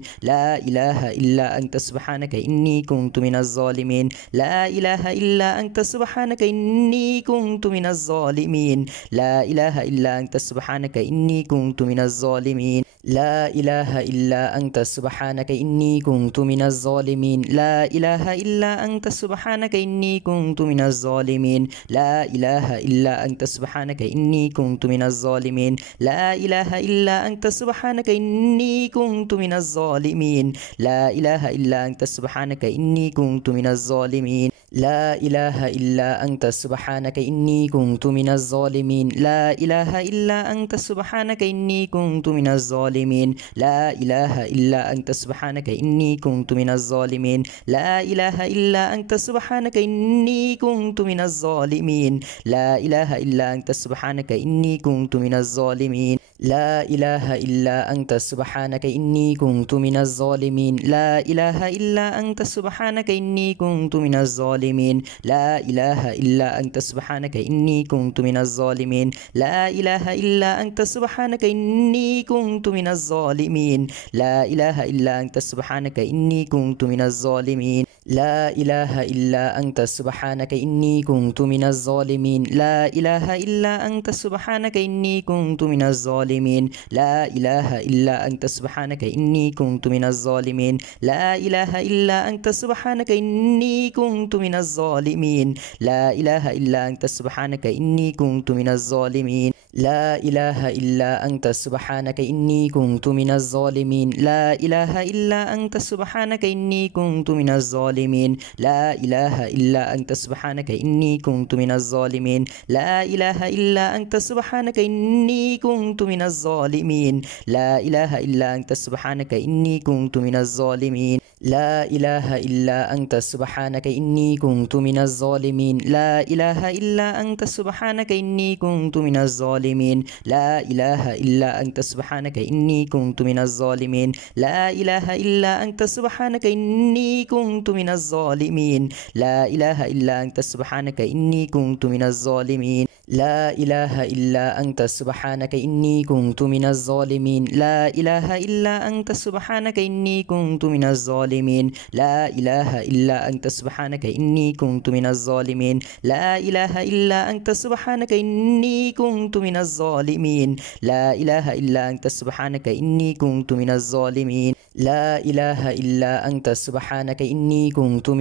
لا إله إلا أنت سبحانك إني كنت من الظالمين لا إله إلا أنت سبحانك إني كنت من الظالمين لا إله إلا أنت سبحانك إني كنت من الظالمين لا إله إلا أنت سبحانك إني كنت من الظالمين لا إله إلا أنت سبحانك إني كنت من الظالمين لا إله إلا أنت سبحانك إني كنت من الظالمين لا إله إلا أنت سبحانك إني كنت من الظالمين لا إله إلا أنت سبحانك إني كنت من الظالمين لا إله إلا أنت سبحانك إني كنت من الظالمين لا إله إلا أنت سبحانك إني كنت من الظالمين الظالمين لا إله إلا أنت سبحانك إني كنت من الظالمين لا إله إلا أنت سبحانك إني كنت من الظالمين لا إله إلا أنت سبحانك إني كنت من الظالمين لا إله إلا أنت سبحانك إني كنت من الظالمين لا إله إلا أنت سبحانك إني كنت من الظالمين لا إله إلا أنت سبحانك إني كنت من الظالمين لا إله إلا أنت سبحانك إني كنت من الظالمين لا إله إلا أنت سبحانك إني كنت من الظالمين لا إله إلا أنت سبحانك إني كنت من الظالمين لا إله إلا أنت سبحانك إني كنت من الظالمين لا إله إلا أنت سبحانك إني كنت من الظالمين لا إله إلا أنت سبحانك إني كنت من الظالمين لا إله إلا أنت سبحانك إني كنت من الظالمين لا إله إلا أنت سبحانك إني كنت من الظالمين لا إله إلا أنت سبحانك إني كنت من الظالمين لا إله إلا أنت سبحانك إني كنت من الظالمين لا إله إلا أنت سبحانك إني كنت من الظالمين لا إله إلا أنت سبحانك إني كنت من الظالمين لا إله إلا أنت سبحانك إني كنت من الظالمين لا إله إلا أنت سبحانك إني كنت من الظالمين لا إله إلا أنت سبحانك إني كنت من الظالمين لا إله إلا أنت سبحانك إني كنت من الظالمين لا إله إلا أنت سبحانك إني كنت من الظالمين لا إله إلا أنت سبحانك إني كنت من الظالمين لا إله إلا أنت سبحانك إني كنت من الظالمين لا إله إلا أنت سبحانك إني كنت من الظالمين لا إله إلا أنت سبحانك إني كنت من الظالمين لا إله إلا أنت سبحانك إني كنت من الظالمين لا إله إلا أنت سبحانك إني كنت من الظالمين لا إله إلا أنت سبحانك إني كنت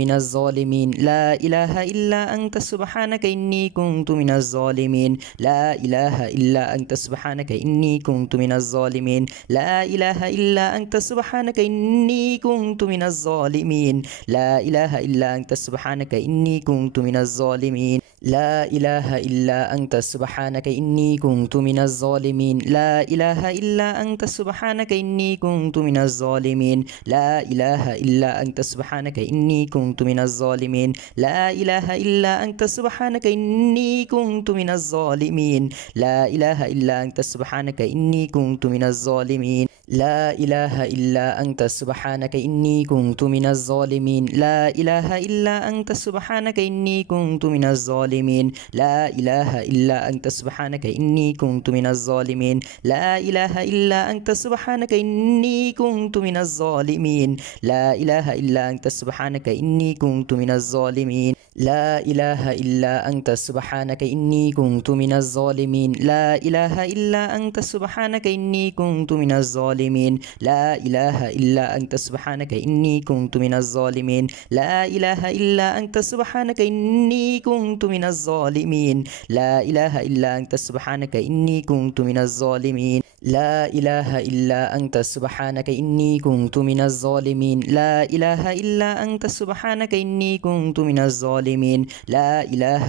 من الظالمين لا إله إلا أنت سبحانك إني كنت من الظالمين لا إله إلا أنت سبحانك إني كنت من الظالمين لا إله إلا أنت سبحانك إني كنت من الظالمين لا إله إلا أنت سبحانك إني كنت من الظالمين لا إله إلا أنت سبحانك إني كنت من الظالمين لا إله إلا أنت سبحانك إني كنت من الظالمين لا إله إلا أنت سبحانك إني كنت من الظالمين لا إله إلا أنت سبحانك إني كنت من الظالمين لا إله إلا أنت سبحانك إني كنت من الظالمين لا إله إلا أنت سبحانك إني كنت من الظالمين لا إله إلا أنت سبحانك إني كنت من الظالمين لا إله إلا أنت سبحانك إني كنت من الظالمين لا إله إلا أنت سبحانك إني كنت من الظالمين لا إله إلا أنت سبحانك إني كنت من الظالمين لا إله إلا أنت سبحانك إني كنت من الظالمين لا إله إلا أنت سبحانك إني كنت من الظالمين لا إله إلا أنت سبحانك إني كنت من الظالمين لا إله إلا أنت سبحانك إني كنت من الظالمين لا إله إلا أنت سبحانك إني كنت من الظالمين لا إله إلا أنت سبحانك إني كنت من الظالمين لا إله إلا أنت سبحانك إني كنت من الظالمين لا إله إلا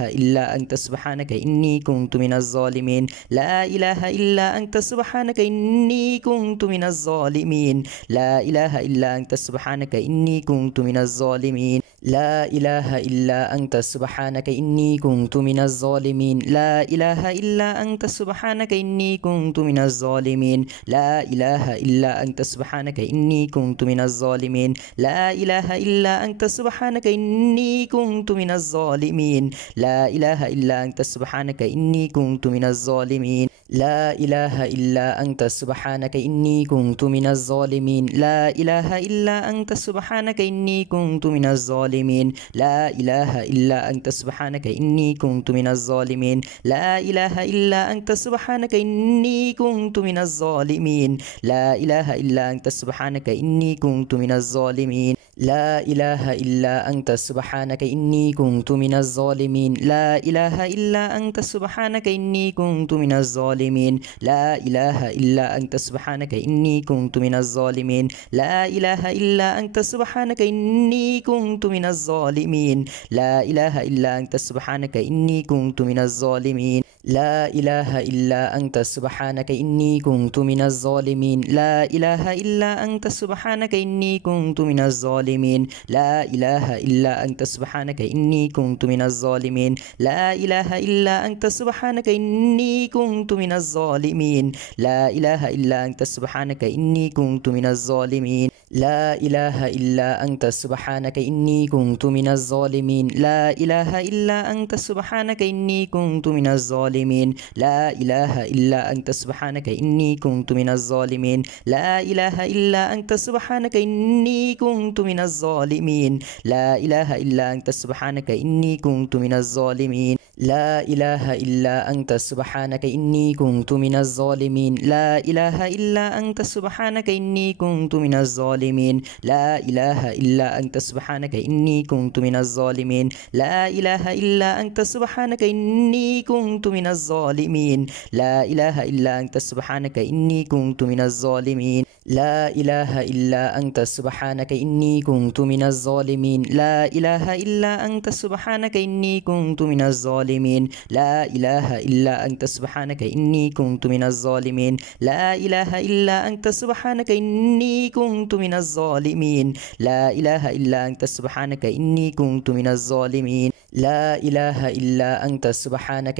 أنت سبحانك إني كنت من الظالمين لا إله إلا أنت سبحانك إني كنت من الظالمين لا إله إلا أنت سبحانك إني كنت من الظالمين لا إله إلا أنت سبحانك إني كنت من الظالمين لا إله إلا أنت سبحانك إني كنت من الظالمين لا إله إلا أنت سبحانك إني كنت من الظالمين لا إله إلا أنت سبحانك إني كنت من الظالمين لا إله إلا أنت سبحانك إني كنت من الظالمين لا إله إلا أنت سبحانك إني كنت من الظالمين لا إله إلا أنت سبحانك إني كنت من الظالمين لا إله إلا أنت سبحانك إني كنت من الظالمين لا إله إلا أنت سبحانك إني كنت من الظالمين لا إله إلا أنت سبحانك إني كنت من الظالمين لا إله إلا أنت سبحانك إني كنت من الظالمين لا إله إلا أنت سبحانك إني كنت من الظالمين لا إله إلا أنت سبحانك إني كنت من الظالمين لا إله إلا أنت سبحانك إني كنت من الظالمين لا إله إلا أنت سبحانك إني كنت من الظالمين لا إله إلا أنت سبحانك إني كنت من الظالمين لا إله إلا أنت سبحانك إني كنت من الظالمين لا إله إلا أنت سبحانك إني كنت من الظالمين لا إله إلا أنت سبحانك إني كنت من الظالمين لا إله إلا أنت سبحانك إني كنت من الظالمين لا إله إلا أنت سبحانك إني كنت من الظالمين لا إله إلا أنت سبحانك إني كنت من الظالمين لا إله إلا أنت سبحانك إني كنت من الظالمين لا إله إلا أنت سبحانك إني كنت من الظالمين لا إله إلا أنت سبحانك إني كنت من الظالمين لا إله إلا أنت سبحانك إني كنت من الظالمين لا إله إلا أنت سبحانك إني كنت من الظالمين لا إله إلا أنت سبحانك إني كنت من الظالمين لا إله إلا أنت سبحانك إني كنت من الظالمين لا إله إلا أنت سبحانك إني كنت من الظالمين لا إله إلا أنت سبحانك إني كنت من الظالمين لا إله إلا أنت سبحانك إني كنت من الظالمين لا إله إلا أنت سبحانك إني كنت من الظالمين لا إله إلا أنت سبحانك إني كنت من الظالمين لا إله إلا أنت سبحانك إني كنت من الظالمين لا إله إلا أنت سبحانك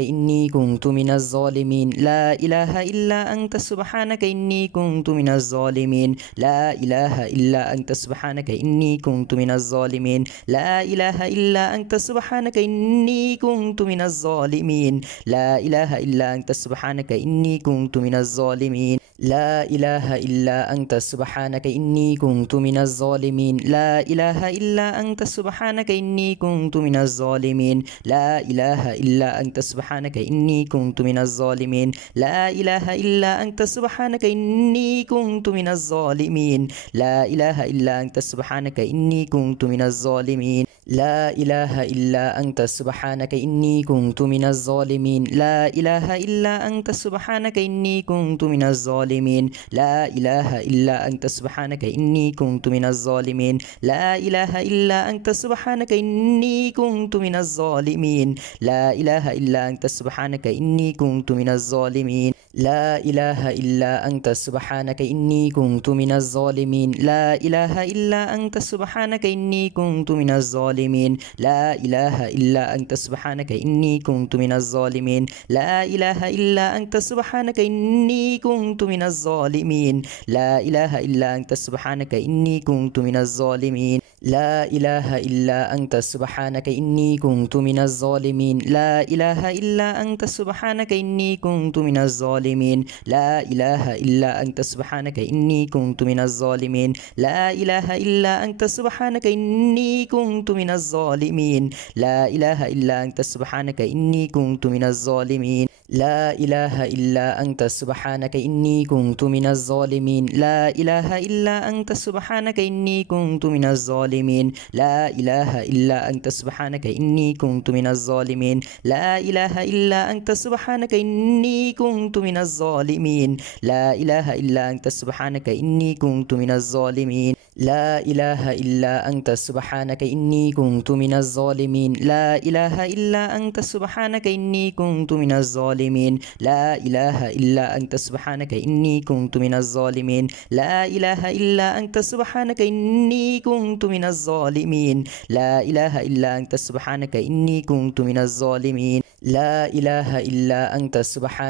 إني كنت من الظالمين لا إله إلا أنت سبحانك إني كنت من الظالمين لا إله إلا أنت سبحانك إني كنت من الظالمين لا إله إلا أنت سبحانك إني كنت من الظالمين لا إله إلا أنت سبحانك إني كنت من الظالمين لا إله إلا أنت سبحانك إني كنت من الظالمين لا إله إلا أنت سبحانك إني كنت من الظالمين لا إله إلا أنت سبحانك إني كنت من الظالمين لا إله إلا أنت سبحانك إني كنت من الظالمين لا إله إلا أنت سبحانك إني كنت من الظالمين لا إله إلا أنت سبحانك إني كنت من الظالمين لا إله إلا أنت سبحانك إني كنت من الظالمين لا إله إلا أنت سبحانك إني كنت من الظالمين لا إله إلا أنت سبحانك إني كنت من الظالمين لا إله إلا أنت سبحانك إني كنت من الظالمين لا إله إلا أنت سبحانك إني كنت من الظالمين لا إله إلا أنت سبحانك إني كنت من الظالمين لا إله إلا أنت سبحانك إني كنت من الظالمين لا إله إلا أنت سبحانك إني كنت من الظالمين لا إله إلا أنت سبحانك إني كنت من الظالمين لا إله إلا أنت سبحانك إني كنت من الظالمين لا إله إلا أنت سبحانك إني كنت من الظالمين لا إله إلا أنت سبحانك إني كنت من الظالمين لا إله إلا أنت سبحانك إني كنت من الظالمين لا إله إلا أنت سبحانك إني كنت من الظالمين لا إله إلا أنت سبحانك إني كنت من الظالمين لا إله إلا أنت سبحانك إني كنت من الظالمين لا إله إلا أنت سبحانك إني كنت من الظالمين لا إله إلا أنت سبحانك إني كنت من الظالمين لا إله إلا أنت سبحانك إني كنت من الظالمين لا إله إلا أنت سبحانك إني كنت من الظالمين لا إله إلا أنت سبحانك إني كنت من الظالمين لا إله إلا أنت سبحانك إني كنت من الظالمين لا إله إلا أنت سبحانك إني كنت من الظالمين لا إله إلا أنت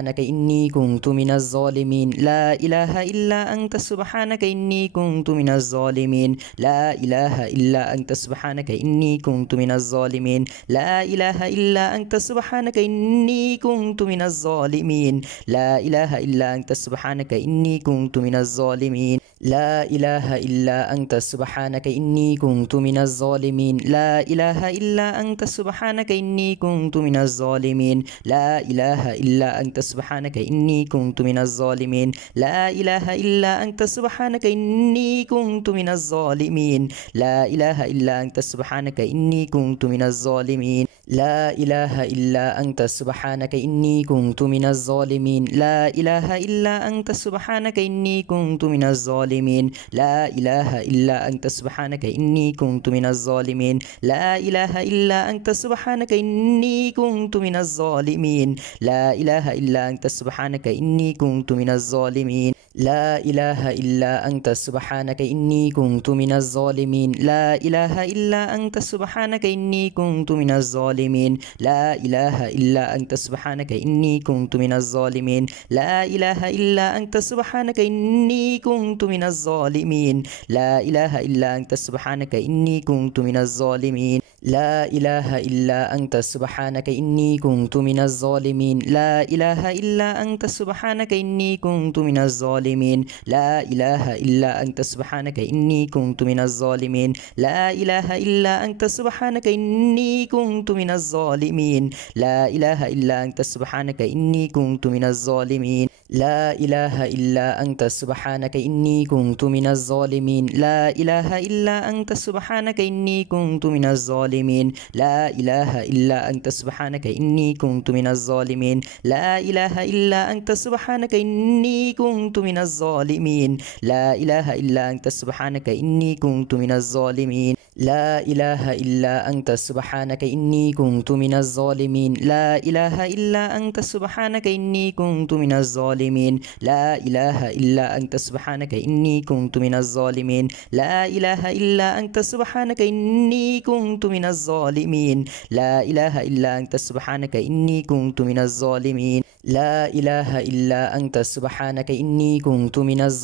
سبحانك إني كنت من الظالمين لا إله إلا أنت سبحانك إني كنت من الظالمين لا إله إلا أنت سبحانك إني كنت من الظالمين لا إله إلا أنت سبحانك إني كنت من الظالمين لا إله إلا أنت سبحانك إني كنت من الظالمين لا إله إلا أنت سبحانك إني كنت من الظالمين لا إله إلا أنت سبحانك إني كنت من الظالمين لا إله إلا أنت سبحانك إني كنت من الظالمين لا إله إلا أنت سبحانك إني كنت من الظالمين لا إله إلا أنت سبحانك إني كنت من الظالمين لا إله إلا أنت سبحانك إني كنت من الظالمين لا إله إلا أنت سبحانك إني كنت من الظالمين لا إله إلا أنت سبحانك إني كنت من الظالمين لا إله إلا أنت سبحانك إني كنت من الظالمين لا إله إلا أنت سبحانك إني كنت من الظالمين لا إله إلا أنت سبحانك إني كنت من الظالمين لا إله إلا أنت سبحانك إني كنت من الظالمين لا إله إلا أنت سبحانك إني كنت من الظالمين لا إله إلا أنت سبحانك إني كنت من الظالمين لا إله إلا أنت سبحانك إني كنت من الظالمين لا إله إلا أنت سبحانك إني كنت من الظالمين لا إله إلا أنت سبحانك إني كنت من الظالمين لا إله إلا أنت سبحانك إني كنت من الظالمين لا إله إلا أنت سبحانك إني كنت من الظالمين لا إله إلا أنت سبحانك إني كنت من الظالمين لا إله إلا أنت سبحانك إني كنت من الظالمين لا إله إلا أنت سبحانك إني كنت من الظالمين لا إله إلا أنت سبحانك إني كنت من الظالمين لا إله إلا أنت سبحانك إني كنت من الظالمين لا إله إلا أنت سبحانك إني كنت من الظالمين لا إله إلا أنت سبحانك إني كنت من الظالمين لا إله إلا أنت سبحانك إني كنت من الظالمين لا إله إلا أنت سبحانك إني كنت من الظالمين لا إله إلا أنت سبحانك إني كنت من الظالمين لا إله إلا أنت سبحانك إني كنت من الظالمين لا إله إلا أنت سبحانك إني كنت من الظالمين لا إله إلا أنت سبحانك إني كنت من الظالمين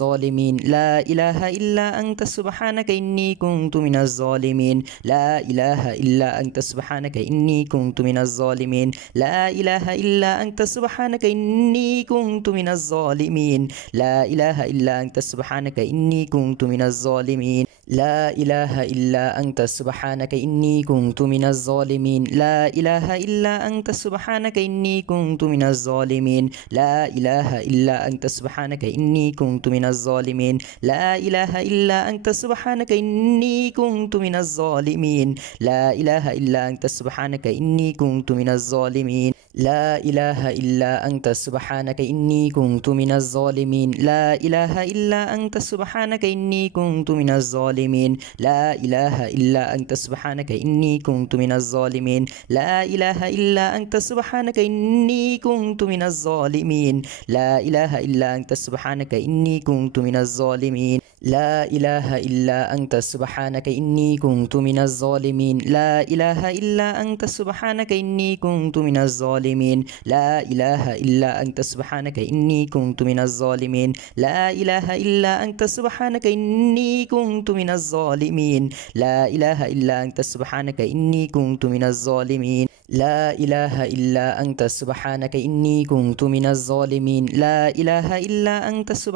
لا إله إلا أنت سبحانك إني كنت من الظالمين لا إله إلا أنت سبحانك إني كنت من الظالمين لا إله إلا أنت سبحانك إني كنت من الظالمين لا إله إلا أنت سبحانك إني كنت من الظالمين لا إله إلا أنت سبحانك إني كنت من الظالمين لا إله إلا أنت سبحانك إني كنت من الظالمين لا إله إلا أنت سبحانك إني كنت من الظالمين لا إله إلا أنت سبحانك إني كنت من الظالمين لا إله إلا أنت سبحانك إني كنت من الظالمين لا إله إلا أنت سبحانك إني كنت من الظالمين لا إله إلا أنت سبحانك إني كنت من الظالمين لا إله إلا أنت سبحانك إني كنت من الظالمين لا إله إلا أنت سبحانك إني كنت من الظالمين لا إله إلا أنت سبحانك إني كنت من الظالمين لا إله إلا أنت سبحانك إني كنت من الظالمين لا إله إلا أنت سبحانك إني كنت من الظالمين لا إله إلا أنت سبحانك إني كنت من الظالمين لا إله إلا أنت سبحانك إني كنت من الظالمين لا إله إلا أنت سبحانك إني كنت من الظالمين لا إله إلا أنت سبحانك إني كنت من الظالمين لا إله إلا أنت سبحانك إني كنت من الظالمين لا إله إلا أنت سبحانك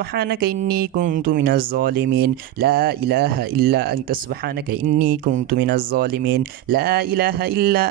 إني كنت من الظالمين لا إله إلا أنت سبحانك إني كنت من الظالمين لا إله إلا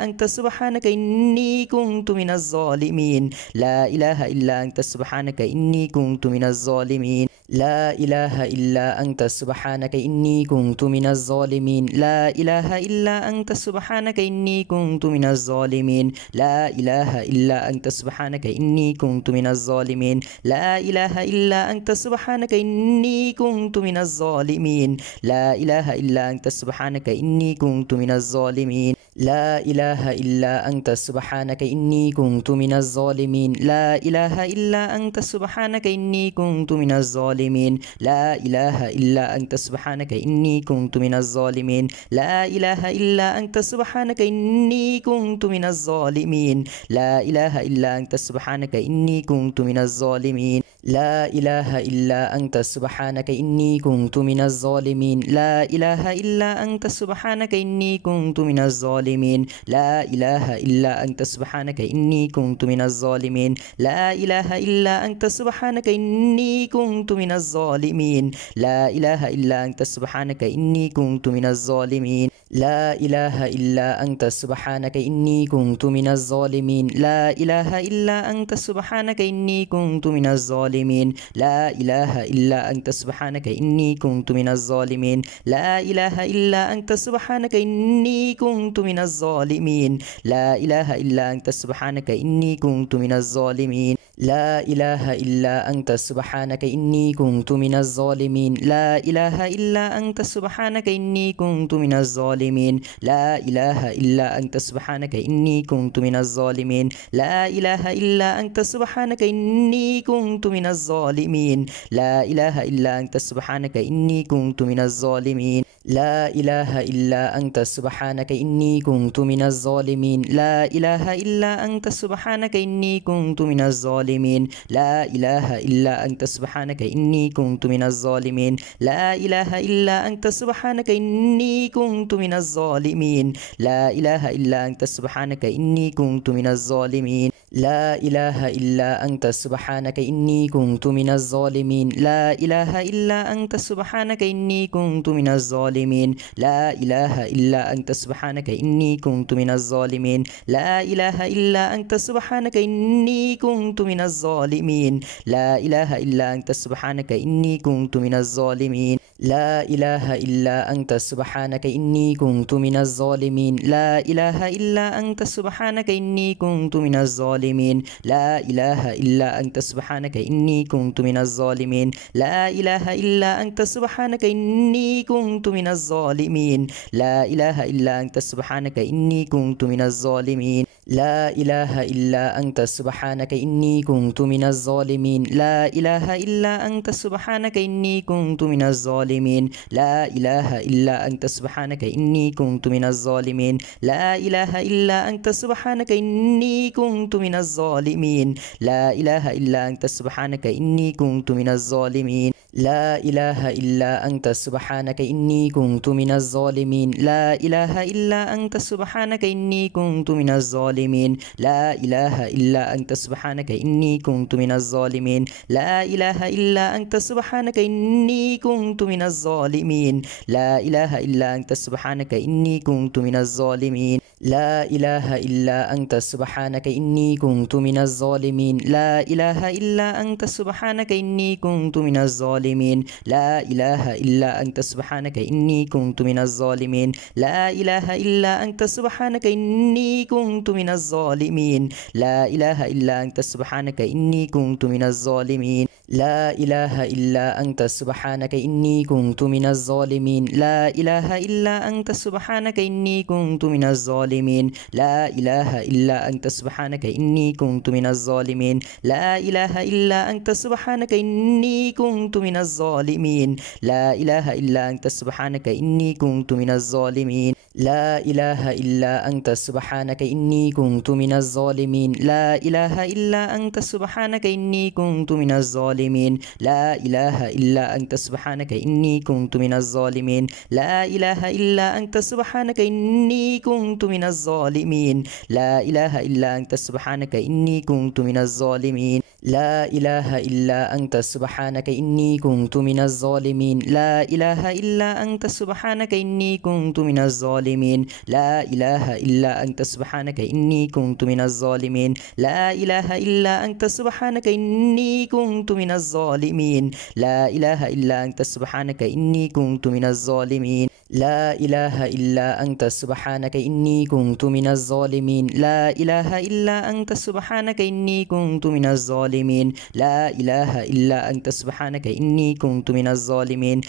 أنت سبحانك إني كنت من الظالمين لا إله إلا أنت سبحانك إني كنت من الظالمين لا إله إلا أنت سبحانك إني كنت من الظالمين لا إله إلا أنت سبحانك إني كنت من الظالمين لا إله إلا أنت سبحانك إني كنت من الظالمين لا إله إلا أنت سبحانك إني كنت من الظالمين لا إله إلا أنت سبحانك إني كنت من الظالمين لا إله إلا أنت سبحانك إني كنت من الظالمين لا إله إلا أنت سبحانك إني كنت من الظالمين لا إله إلا أنت سبحانك إني كنت من الظالمين لا إله إلا أنت سبحانك إني كنت من الظالمين لا إله إلا أنت سبحانك إني كنت من الظالمين لا إله إلا أنت سبحانك إني كنت من الظالمين لا إله إلا أنت سبحانك إني كنت من الظالمين لا إله إلا أنت سبحانك إني كنت من الظالمين لا إله إلا أنت سبحانك إني كنت من الظالمين لا إله إلا أنت سبحانك إني كنت من الظالمين لا إله إلا أنت سبحانك إني كنت من الظالمين لا إله إلا أنت سبحانك إني كنت من الظالمين لا إله إلا أنت سبحانك إني كنت من الظالمين لا إله إلا أنت سبحانك إني كنت من الظالمين لا إله إلا أنت سبحانك إني كنت من الظالمين لا إله إلا أنت سبحانك إني كنت من الظالمين لا إله إلا أنت سبحانك إني كنت من الظالمين لا إله إلا أنت سبحانك إني كنت من الظالمين لا إله إلا أنت سبحانك إني كنت من الظالمين لا إله إلا أنت سبحانك إني كنت من الظالمين لا إله إلا أنت سبحانك إني كنت من الظالمين لا إله إلا أنت سبحانك إني كنت من الظالمين لا إله إلا أنت سبحانك إني كنت من الظالمين لا إله إلا أنت سبحانك إني كنت من الظالمين لا إله إلا أنت سبحانك إني كنت من الظالمين لا إله إلا أنت سبحانك إني كنت من الظالمين لا إله إلا أنت سبحانك إني كنت من الظالمين لا إله إلا أنت سبحانك إني كنت من الظالمين لا إله إلا أنت سبحانك إني كنت من الظالمين لا إله إلا أنت سبحانك إني كنت من الظالمين لا إله إلا أنت سبحانك إني كنت من الظالمين لا إله إلا أنت سبحانك إني كنت من الظالمين لا إله إلا أنت سبحانك إني كنت من الظالمين لا إله إلا أنت سبحانك إني كنت من الظالمين لا إله إلا أنت سبحانك إني كنت من الظالمين لا إله إلا أنت سبحانك إني كنت من الظالمين لا إله إلا أنت سبحانك إني كنت من الظالمين لا إله إلا أنت سبحانك إني كنت من الظالمين لا إله إلا أنت سبحانك إني كنت من الظالمين لا إله إلا أنت سبحانك إني كنت من الظالمين لا إله إلا أنت سبحانك إني كنت من الظالمين لا إله إلا أنت سبحانك إني كنت من الظالمين لا إله إلا أنت سبحانك إني كنت من الظالمين لا إله إلا أنت سبحانك إني كنت من الظالمين لا إله إلا أنت سبحانك إني كنت من الظالمين لا إله إلا أنت سبحانك إني كنت من الظالمين لا إله إلا أنت سبحانك إني كنت من الظالمين لا إله إلا أنت سبحانك إني كنت من الظالمين لا إله إلا أنت سبحانك إني كنت من الظالمين لا إله إلا أنت سبحانك إني كنت من الظالمين لا إله إلا أنت سبحانك إني كنت من الظالمين لا إله إلا أنت سبحانك إني كنت من الظالمين لا إله إلا أنت سبحانك إني كنت من الظالمين لا إله إلا أنت سبحانك إني كنت من الظالمين لا إله إلا أنت سبحانك إني كنت من الظالمين لا إله إلا أنت سبحانك إني كنت من الظالمين لا إله إلا أنت سبحانك إني كنت من الظالمين لا إله إلا أنت سبحانك إني كنت من الظالمين لا إله إلا أنت سبحانك إني كنت من الظالمين لا إله إلا أنت سبحانك إني كنت من الظالمين لا إله إلا أنت سبحانك إني كنت من الظالمين لا إله إلا أنت سبحانك إني كنت من الظالمين لا إله إلا أنت سبحانك إني كنت من الظالمين لا إله إلا أنت سبحانك إني كنت من الظالمين لا إله إلا أنت سبحانك إني كنت من الظالمين لا إله إلا أنت سبحانك إني كنت من الظالمين